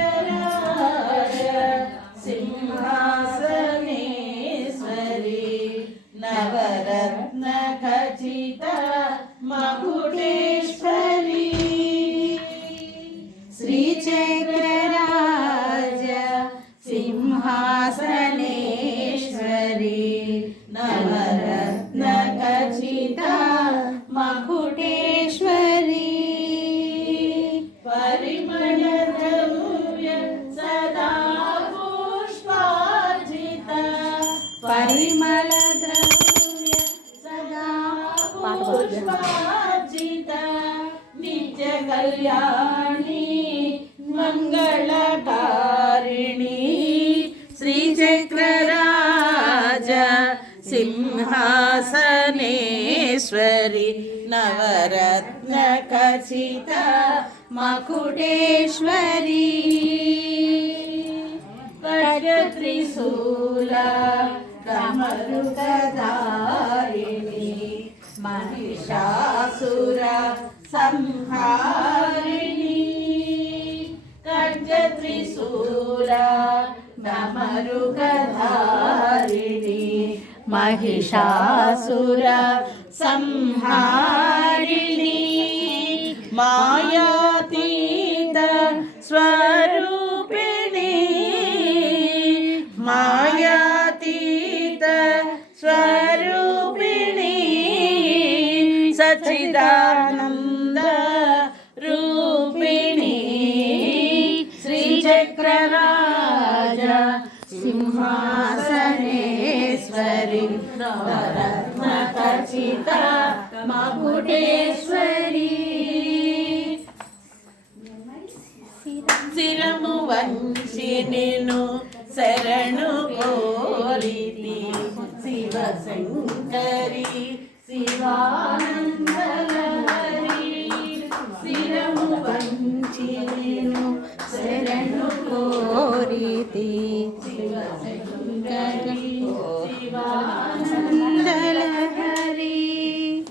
శ్రీచక్రరాజ సింహాసనేశ్వరి నవరత్న ఖచిత మకుటేశ్వరి శ్రీచక్రరాజ సింహాసనేశ్వరి నవరత్న ఖచిత మకుటేశ్వరి పరిమళ ద్రవ్య సదా పుష్పార్జిత పరిమళ ద్రవ్య సదా పుష్పార్జిత నిత్య కళ్యాణి మంగళకారిణి శ్రీచక్రరాజ సింహాసనేశ్వరి నవరత్న ఖచిత మకుటేశ్వరి ఖడ్గత్రిశూల కమరుకధారిణి మహిషాసుర సంహారిణి ఖడ్గత్రిశూల కమరుకధారిణి మహిషాసుర సంహారిణి మాయాతీత స్వరూపిణి మాయాతీత స్వరూపిణి సచ్చిదానంద రూపిణి శ్రీచక్రరాజ సింహాసనేశ్వరి నవరత్న ఖచిత మకుటేశ్వరి శిరము వంచి నిన్ను శరణు కోరితి శివశంకరి శివానందలహరి శిరము వంచి నిన్ను శరణు కోరితి శివశంకరి శివానందలహరి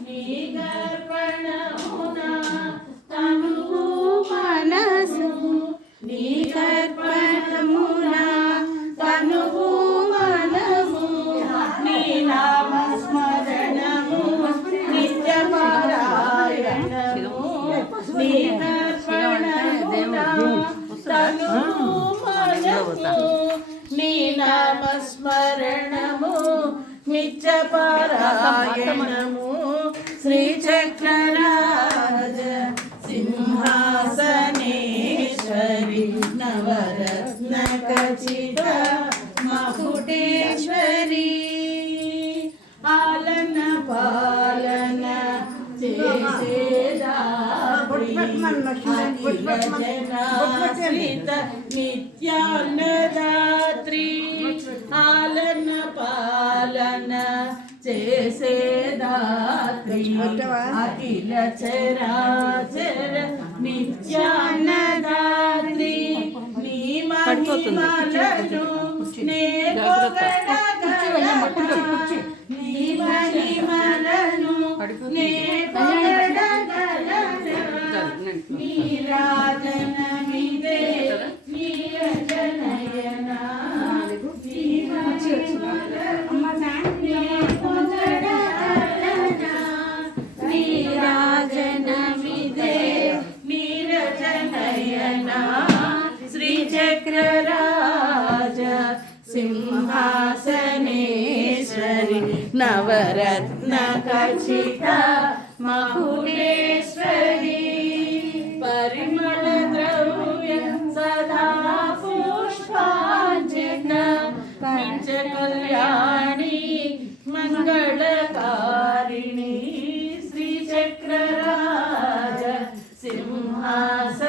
నీ గర్భణమున తనువు మనసు నీ గర్భణమున తనువు మనము నీ నామ స్మరణము నిత్య పారాయణము నీ గర్భణమున తనువు మనము నీ నామ స్మరణము నిత్య పారాయణము శ్రీచక్రరాజ సింహాసనేశ్వరి నవరత్న ఖచిత మకుటేశ్వరి ఆలన పాలన చేసేదాత్రిత నిత్యాన్నదాత్రి ఆలన పాలన చేసేదాత్రి అఖిల చరాచర నిత్యాన్నదాత్రి నీ మహిమలను నే పొగడగలను నీ మహిమలను నే పొగడగలను నీ రాజనమిదే నీ రచనయన నీ మహిమలను నే పొగడగలను నీ రాజనమిదే నీ రచనయన శ్రీచక్రరాజ సింహాసనేశ్వరి నవరత్న ఖచిత మకుటేశ్వరి పరిమళ ద్రవ్య సదా పుష్పార్జిత నిత్య కళ్యాణి మంగళకారిణి శ్రీచక్రరాజ సింహాస